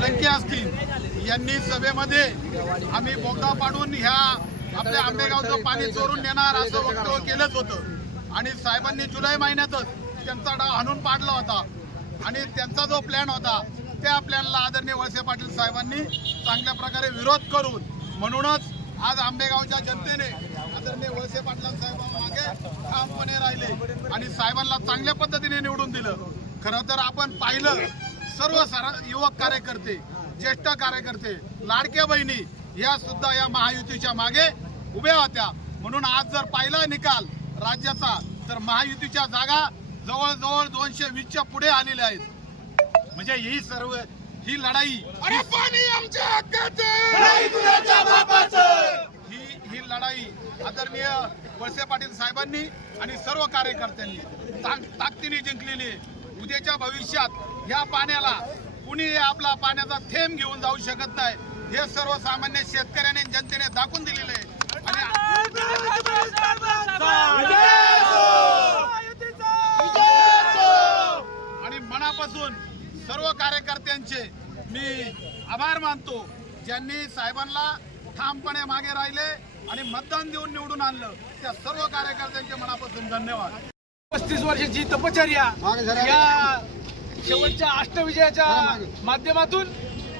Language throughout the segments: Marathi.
लंके असतील यांनी सभेमध्ये आम्ही बोगदा पाडून ह्या आपल्या आंबेगावचं पाणी चोरून नेणार असं वक्तव्य केलंच होतं. आणि साहेबांनी जुलै महिन्यातच त्यांचा डाव हाणून पाडला होता. आणि त्यांचा जो प्लॅन होता त्या प्लॅनला आदरणीय वळसे पाटील साहेबांनी चांगल्या प्रकारे विरोध करून म्हणूनच आज आंबेगावच्या जनतेने आदरणीय वळसे पाटील साहेबांमागे ठामपणे राहिले आणि साहेबांना चांगल्या पद्धतीने निवडून दिलं. खरं तर आपण पाहिलं सर्व सारा युवक कार्यकर्ते ज्येष्ठ कार्यकर्ते लाडक्या बहिणी या सुद्धा या महायुतीच्या मागे उभ्या होत्या. म्हणून आज जर पाहिला निकाल राज्याचा तर महायुतीच्या जागा जवळजवळ दोनशे वीसच्या पुढे आलेल्या आहेत. म्हणजे ही सर्व ही लढाई अरे पाणी आमच्या हक्काचं! ही ही लढाई आदरणीय वळसे पाटील साहेबांनी आणि सर्व कार्यकर्त्यांनी ताक- ताकदीने जिंकलेली आहे. उद्याच्या भविष्यात या पाण्याला कुणी आपला पाण्याचा थेंब घेऊन जाऊ शकत नाही. हे सर्वसामान्य शेतकऱ्याने आणि जनतेने दाखवून दिलेले आहे. आणि आणि मनापासून सर्व कार्यकर्त्यांचे मी आभार मानतो ज्यांनी साहेबांना ठामपणे मागे राहिले आणि मतदान देऊन निवडून आणलं. त्या सर्व कार्यकर्त्यांचे मनापासून धन्यवाद. पस्तीस वर्षाची तपचर्या या शेवटच्या अष्टविजयाच्या माध्यमातून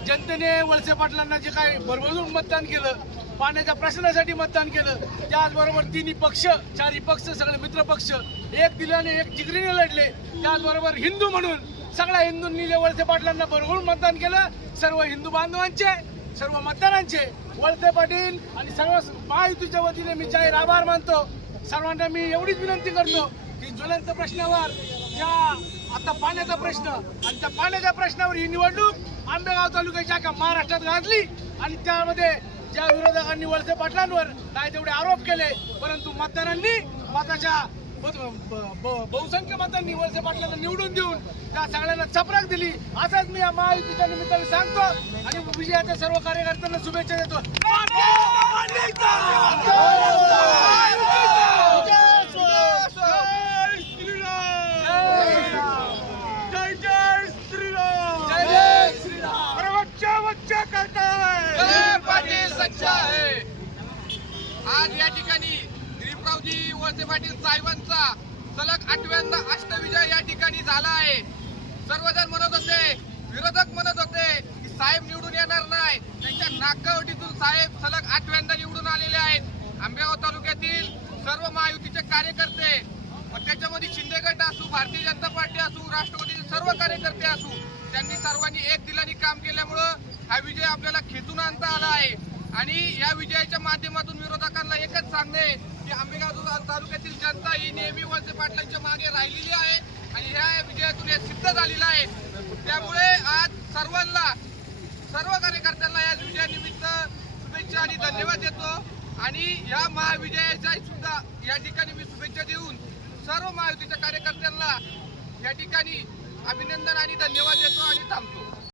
जनतेने वळसे पाटलांना जे काही भरभरून मतदान केलं पाण्याच्या प्रश्नासाठी मतदान केलं त्याचबरोबर तिन्ही पक्ष चारही पक्ष सगळे मित्र पक्ष एक दिल्याने एक जिगरीने लढले. त्याचबरोबर हिंदू म्हणून सगळ्या हिंदूंनी जे वळसे पाटलांना भरभरून मतदान केलं सर्व हिंदू बांधवांचे सर्व मतदारांचे वळसे पाटील आणि सर्व महायुतीच्या वतीने मी जाहीर आभार मानतो. सर्वांना मी एवढीच विनंती करतो की ज्वलंत प्रश्नावर ज्या आता पाण्याचा प्रश्न. आणि त्या पाण्याच्या प्रश्नावर ही निवडणूक आंबेगाव तालुक्याच्या अख्ख्या महाराष्ट्रात गाजली. आणि त्यामध्ये ज्या विरोधकांनी वळसे पाटलांवर काय तेवढे आरोप केले. परंतु मतदारांनी मताच्या ब- बहुसंख्य मतांनी वळसे पाटलांना निवडून देऊन त्या सगळ्यांना चपराक दिली. असंच मी या महायुतीच्या निमित्ताने सांगतो. आणि विजयाच्या सर्व कार्यकर्त्यांना शुभेच्छा देतो जय जय श्रीराम जय जय श्रीराम अरे बच्चा बच्चा करता है जय पाटील सच्चा आहे. आज या ठिकाणी दिलीपरावजी वळसे पाटील साहेबांचा सलग आठव्यांदा अष्टविजय या ठिकाणी झाला आहे. सर्वजण म्हणत होते विरोधक म्हणत होते की साहेब निवडून येणार नाही. त्यांच्या नाकावटीतून साहेब सलग आठव्यांदा निवडून आलेले आहेत. आंबेगाव तालुक्यातील सर्व महायुतीचे कार्यकर्ते त्याच्यामध्ये शिंदे गट असू भारतीय जनता पार्टी असू राष्ट्रवादीचे सर्व कार्यकर्ते असू त्यांनी सर्वांनी एक दिलाने काम केल्यामुळं हा विजय आपल्याला खेचून आणता आला आणि या विजयाच्या माध्यमातून विरोधकांना एकच सांगणे की आंबेगाव तालुक्यातील जनता ही नेहमी वळसे पाटलांच्या मागे राहिलेली आहे आणि ह्या विजयातून हे सिद्ध झालेलं आहे. त्यामुळे आज सर्वांना सर्व कार्यकर्त्यांना या विजयानिमित्त शुभेच्छा आणि धन्यवाद देतो. आणि या महाविजयाच्या सुद्धा या ठिकाणी मी शुभेच्छा देऊन सर्व महायुतीच्या कार्यकर्त्यांना या ठिकाणी अभिनंदन आणि धन्यवाद देतो आणि थांबतो.